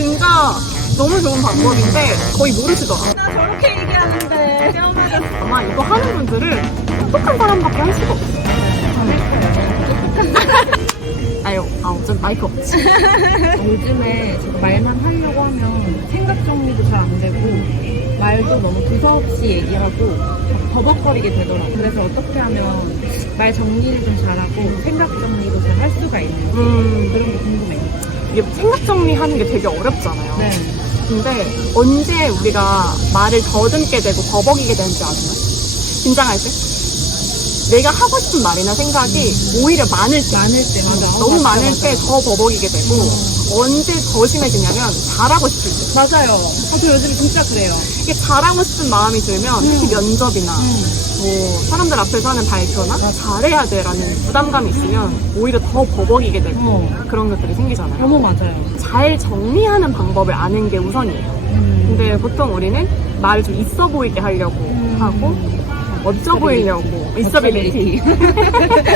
진짜 너무 좋은 방법인데 거의 모르시더라. 나 저렇게 얘기하는데 뼈맞았어. 아마 이거 하는 분들은 똑똑한 사람밖에 할 수가 없어. 아유, 어쩐 마이크 없지. 요즘에 제가 말만 하려고 하면 생각 정리도 잘 안 되고 말도 너무 두서없이 얘기하고 버벅거리게 되더라고요. 그래서 어떻게 하면 말 정리를 좀 잘하고 생각 정리도 잘 할 수가 있는지 그런 게 궁금해요. 이게 생각 정리하는 게 되게 어렵잖아요. 네. 근데 언제 우리가 말을 더듬게 되고 버벅이게 되는지 아세요? 긴장할 때? 내가 하고 싶은 말이나 생각이 오히려 많을 때, 맞아. 너무 맞아, 많을 맞아. 때 더 버벅이게 되고 언제 더 심해지냐면 잘하고 싶을 때. 맞아요. 저 요즘 진짜 그래요. 이게 잘하고 싶은 마음이 들면 특히 면접이나 뭐 사람들 앞에서 하는 발표나 잘해야 돼라는 부담감이 있으면 오히려 더 버벅이게 되고 그런 것들이 생기잖아요. 너무 맞아요. 잘 정리하는 방법을 아는 게 우선이에요. 근데 보통 우리는 말을 좀 있어 보이게 하려고 하고 멋져 보이려고 있어빌리티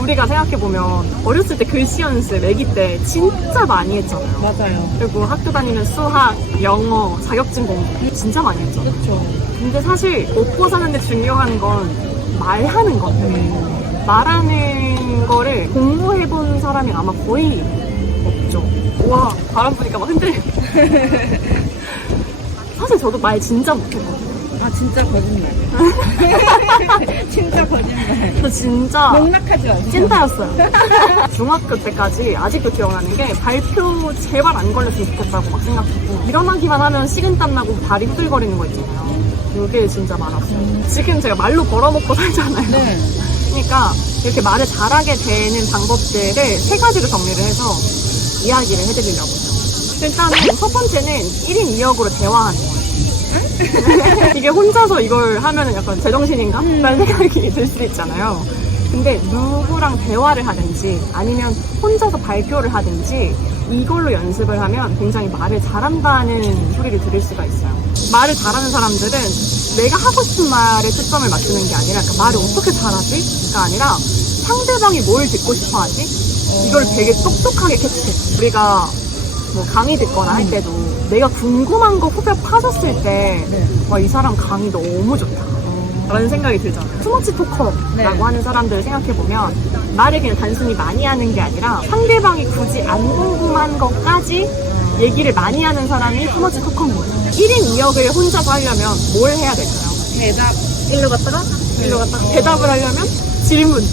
우리가 생각해보면 어렸을 때 글씨 연습 애기 때 진짜 많이 했잖아요. 맞아요. 그리고 학교 다니면 수학, 영어, 자격증 공부 진짜 많이 했잖아요. 그렇죠. 근데 사실 먹고 사는데 중요한 건 말하는 건데 말하는 거를 공부해본 사람이 아마 거의 없죠. 와, 바람 부니까 막 흔들려. 사실 저도 말 진짜 못했거든요. 아 진짜 거짓말. 진짜 거짓말. 저 진짜 농락하지 마세요. 찐따였어요. 중학교 때까지 아직도 기억나는 게 발표 제발 안 걸렸으면 좋겠다고 막 생각하고 일어나기만 하면 식은땀 나고 발이 후들거리는 거 있잖아요. 이게 진짜 많았어요. 지금 제가 말로 벌어먹고 살잖아요. 네. 그러니까 이렇게 말을 잘하게 되는 방법들을 3가지로 정리를 해서 이야기를 해드리려고요. 일단은 첫 번째는 1인 2역으로 대화하는 거예요. 이게 혼자서 이걸 하면은 약간 제정신인가? 라는 생각이 들 수도 있잖아요. 근데 누구랑 대화를 하든지 아니면 혼자서 발표를 하든지 이걸로 연습을 하면 굉장히 말을 잘한다는 소리를 들을 수가 있어요. 말을 잘하는 사람들은 내가 하고 싶은 말에 초점을 맞추는 게 아니라 그러니까 말을 어떻게 잘하지?가 아니라 상대방이 뭘 듣고 싶어 하지? 이걸 되게 똑똑하게 캐치해. 우리가 뭐 강의 듣거나 할 때도 내가 궁금한 거 후벼 파졌을 때 와, 이 사람 강의 너무 좋다 라는 생각이 들잖아요. 투머치 토커라고 하는 사람들을 생각해보면 말을 그냥 단순히 많이 하는 게 아니라 상대방이 굳이 안 궁금한 것까지 얘기를 많이 하는 사람이 투머치 토커인 거예요. 1인 2역을 혼자서 하려면 뭘 해야 될까요? 대답. 일로 갔다가 일로 갔다가 대답을 하려면 질문.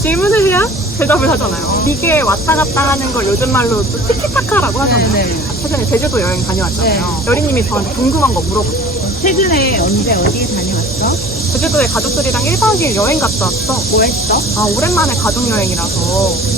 질문을 해야 대답을 하잖아요. 이게 왔다 갔다 하는 걸 요즘 말로 또 티키타카라고 하잖아요. 최근에 제주도 여행 다녀왔잖아요. 여리님이 저한테 궁금한 거 물어봤어요. 최근에 언제 어디에 다녀왔어? 제주도에 가족들이랑 1박 2일 여행 갔다 왔어. 뭐 했어? 오랜만에 가족여행이라서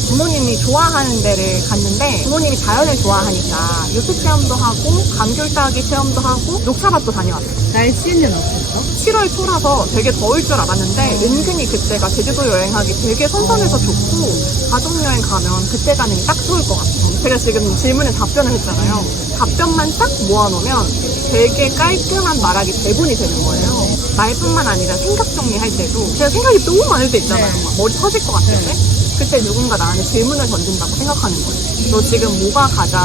부모님이 좋아하는 데를 갔는데 부모님이 자연을 좋아하니까 요트 체험도 하고 감귤 따기 체험도 하고 녹차밭도 다녀왔어. 날씨는 어땠어? 7월 초라서 되게 더울 줄 알았는데 은근히 그때가 제주도 여행하기 되게 선선해서 좋고 가족여행 가면 그때 가는 게 딱 좋을 것 같아요. 제가 지금 질문에 답변을 했잖아요. 답변만 딱 모아놓으면 되게 깔끔한 말하기 대본이 되는 거예요. 말뿐만 아니라 생각 정리할 때도 제가 생각이 너무 많을 때 있잖아요. 막 머리 터질 것 같을 때 그때 누군가 나한테 질문을 던진다고 생각하는 거예요. 너 지금 뭐가 가장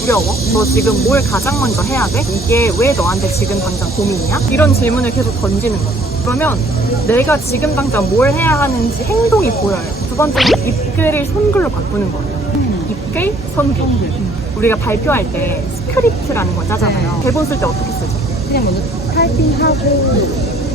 두려워? 너 지금 뭘 가장 먼저 해야 돼? 이게 왜 너한테 지금 당장 고민이야? 이런 질문을 계속 던지는 거예요. 그러면 내가 지금 당장 뭘 해야 하는지 행동이 보여요. 두 번째는 입글을 손글로 바꾸는 거예요. 입글, 손글. 우리가 발표할 때 스크립트라는 걸 짜잖아요. 대본 쓸 때 어떻게 쓰죠? 그냥 먼저 타이핑하고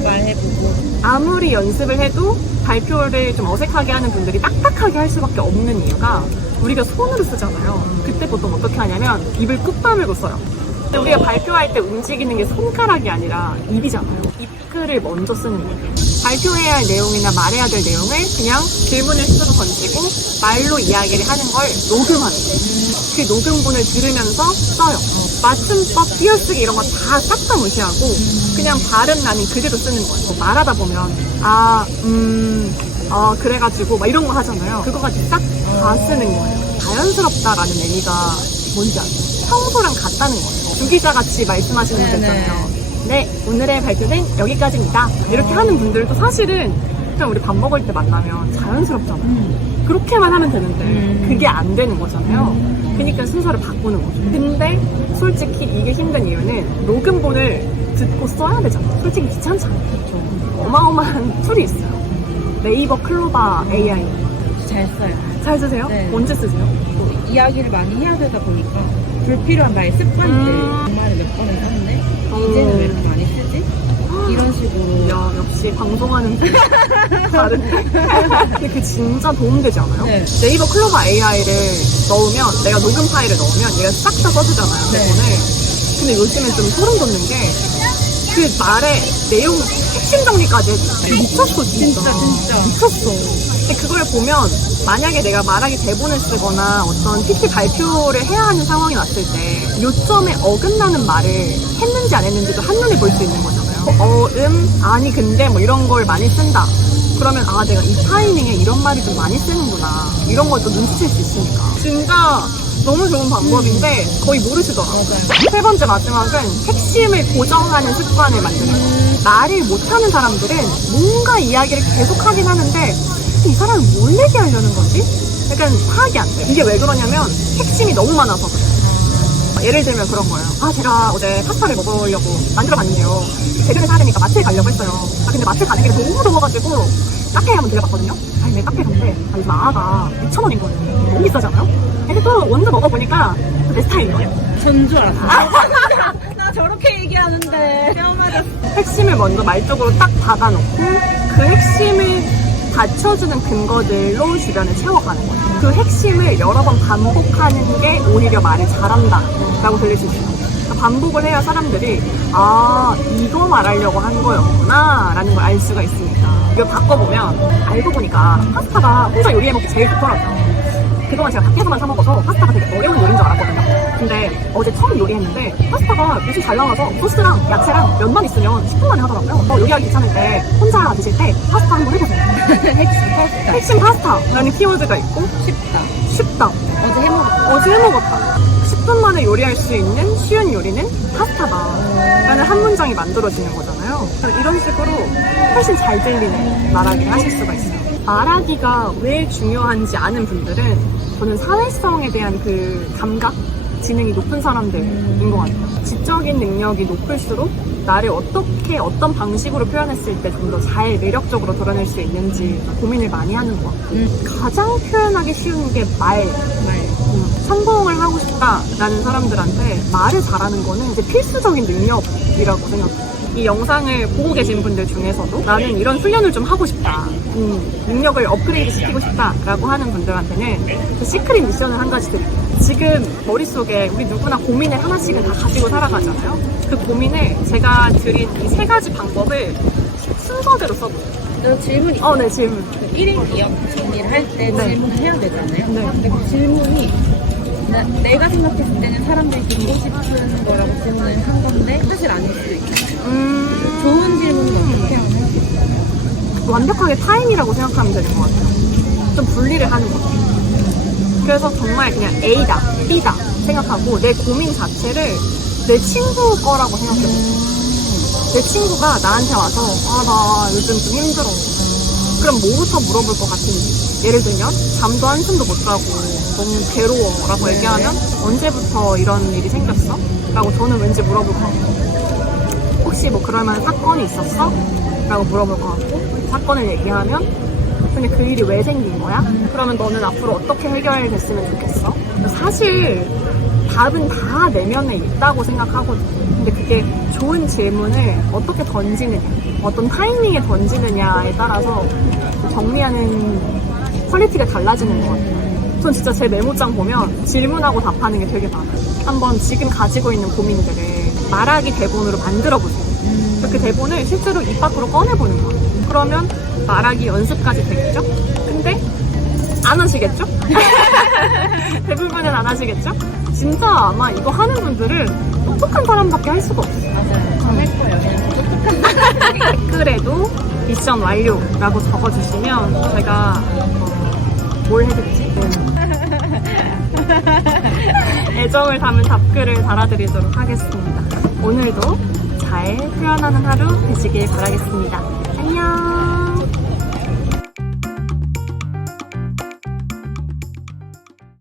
말해보고. 아무리 연습을 해도 발표를 좀 어색하게 하는 분들이 딱딱하게 할 수밖에 없는 이유가 우리가 손으로 쓰잖아요. 그때 보통 어떻게 하냐면 입을 꾹 다물고 써요. 근데 우리가 발표할 때 움직이는 게 손가락이 아니라 입이잖아요. 입글을 먼저 쓰는 거예요. 발표해야 할 내용이나 말해야 될 내용을 그냥 질문을 스스로 던지고 말로 이야기를 하는 걸 녹음하는 거예요. 그 녹음본을 들으면서 써요. 맞춤법, 띄어쓰기 이런 거 다 싹 다 무시하고 그냥 발음 나는 그대로 쓰는 거예요. 뭐 말하다 보면 그래가지고 막 이런 거 하잖아요. 그거까지 싹 다 쓰는 거예요. 자연스럽다라는 의미가 뭔지 아세요? 평소랑 같다는 거예요. 주기자같이 말씀하시는 분들 있잖아요. 네, 오늘의 발표는 여기까지입니다. 이렇게 하는 분들도 사실은 그냥 우리 밥 먹을 때 만나면 자연스럽잖아요. 그렇게만 하면 되는데 그게 안 되는 거잖아요. 그러니까 순서를 바꾸는 거죠. 근데 솔직히 이게 힘든 이유는 녹음본을 듣고 써야 되잖아. 솔직히 귀찮잖아. 어마어마한 툴이 있어요. 네이버 클로바 AI. 잘 써요. 잘 쓰세요? 네. 언제 쓰세요? 또 이야기를 많이 해야 되다 보니까 불필요한 말 습관들 정말 몇 번을 썼는데 이제는 왜 이렇게 많이 쓰지? 이런 식으로. 야, 역시 방송하는 분 다른데? 근데 그게 진짜 도움되지 않아요? 네. 네이버 클로바 AI를 넣으면, 내가 녹음 파일을 넣으면 얘가 싹 다 써주잖아요, 네. 대본을. 근데 요즘엔 좀 소름 돋는 게, 그 말의 내용, 핵심 정리까지 해줘. 미쳤어, 진짜. 진짜. 미쳤어. 근데 그걸 보면, 만약에 내가 말하기 대본을 쓰거나 어떤 PT 발표를 해야 하는 상황이 왔을 때, 요점에 어긋나는 말을 했는지 안 했는지도 한눈에 볼 수 있는 거잖아요. 아니, 근데 뭐 이런 걸 많이 쓴다. 그러면 아, 내가 이 타이밍에 이런 말을 좀 많이 쓰는구나. 이런 걸 또 눈치챌 수 있으니까. 진짜 너무 좋은 방법인데 거의 모르시더라고요. 맞아요. 세 번째 마지막은 핵심을 고정하는 습관을 만드는 거예요. 말을 못하는 사람들은 뭔가 이야기를 계속 하긴 하는데 이 사람은 뭘 얘기하려는 거지? 약간 파악이 안 돼. 이게 왜 그러냐면 핵심이 너무 많아서 그래요. 예를 들면 그런 거예요. 아, 제가 어제 파스타를 먹으려고 만들어 봤는데요. 재료를 사야 되니까 마트에 가려고 했어요. 아, 근데 마트 가는 길에 너무 더워가지고 카페에 한번 들려봤거든요. 아니, 왜 카페 갔는데 요즘 아가 6,000원인 거예요. 너무 비싸잖아요? 근데 또 먼저 먹어보니까 또 내 스타일인 거예요. 전 줄 알았어. 나 저렇게 얘기하는데. 뼈 맞았어. 핵심을 먼저 말 쪽으로 딱 박아놓고 그 핵심을 받쳐주는 근거들로 주변을 채워가는 거예요. 그 핵심을 여러 번 반복하는 게 오히려 말을 잘한다 라고 들릴 수 있어요. 그러니까 반복을 해야 사람들이 아, 이거 말하려고 한 거였구나 라는 걸 알 수가 있으니까. 이거 바꿔보면 알고 보니까 파스타가 혼자 요리해먹기 제일 좋더라고요. 그동안 제가 밖에서만 사 먹어서 파스타가 되게 어려운 요리인 줄 알았거든요. 근데 어제 처음 요리했는데 파스타가 요즘 잘 나와서 소스랑 야채랑 면만 있으면 10분 만에 하더라고요. 요리하기 귀찮을 때 혼자 드실 때 파스타 한번 해보세요. 핵심 파스타. 핵심 파스타라는 키워드가 있고 쉽다. 어제 해먹었어. 어제 해먹었다. 10분 만에 요리할 수 있는 쉬운 요리는 파스타다 라는 한 문장이 만들어지는 거잖아요. 이런 식으로 훨씬 잘 들리는 말하기를 하실 수가 있어요. 말하기가 왜 중요한지 아는 분들은 저는 사회성에 대한 그 감각, 지능이 높은 사람들인 것 같아요. 지적인 능력이 높을수록 나를 어떻게 어떤 방식으로 표현했을 때 좀 더 잘 매력적으로 드러낼 수 있는지 고민을 많이 하는 것 같고 가장 표현하기 쉬운 게 말. 성공을 하고 싶다라는 사람들한테 말을 잘하는 거는 이제 필수적인 능력이라고 생각해요. 이 영상을 보고 계신 분들 중에서도 나는 이런 훈련을 좀 하고 싶다, 능력을 업그레이드 시키고 싶다라고 하는 분들한테는 그 시크릿 미션을 한 가지 드릴게요. 지금 머릿속에 우리 누구나 고민을 하나씩은 다 가지고 살아가잖아요. 그 고민을 제가 드린 이 세 가지 방법을 순서대로 써보세요. 너 질문 있어. 네, 질문. 1인 기억 정리를 할 때 네. 질문을 해야 되잖아요. 네. 근데 그 질문이 내가 생각했을 때는 사람들이 듣고 싶은 거라고 질문을 한 건데 사실 아닐 수도 있고. 좋은 질문은 어떻게 하면 할 수 있어요? 완벽하게 타인이라고 생각하면 되는 것 같아요. 좀 분리를 하는 것 같아요. 그래서 정말 그냥 A다, B다 생각하고 내 고민 자체를 내 친구 거라고 생각해보세요. 내 친구가 나한테 와서 아, 나 요즘 좀 힘들어. 그럼 뭐부터 물어볼 것 같은지. 예를 들면 잠도 한숨도 못 자고 너무 괴로워 라고 얘기하면 언제부터 이런 일이 생겼어? 라고 저는 왠지 물어볼 것 같고 혹시 뭐 그럴만한 사건이 있었어? 라고 물어볼 것 같고 사건을 얘기하면 근데 그 일이 왜 생긴 거야? 그러면 너는 앞으로 어떻게 해결됐으면 좋겠어? 사실 답은 다 내면에 있다고 생각하거든요. 근데 그게 좋은 질문을 어떻게 던지느냐, 어떤 타이밍에 던지느냐에 따라서 정리하는 퀄리티가 달라지는 것 같아요. 전 진짜 제 메모장 보면 질문하고 답하는 게 되게 많아요. 한번 지금 가지고 있는 고민들을 말하기 대본으로 만들어보세요. 그 대본을 실제로 입 밖으로 꺼내보는 거예요. 그러면 말하기 연습까지 되겠죠? 근데 안 하시겠죠? 대부분은 안 하시겠죠? 진짜 아마 이거 하는 분들은 똑똑한 사람밖에 할 수가 없어요. 맞아요. 전할 거예요. 똑똑한 사람들이. 댓글에도 미션 완료라고 적어주시면 제가 뭘 해드리지? 애정을 담은 답글을 달아드리도록 하겠습니다. 오늘도 잘 표현하는 하루 되시길 바라겠습니다. 안녕!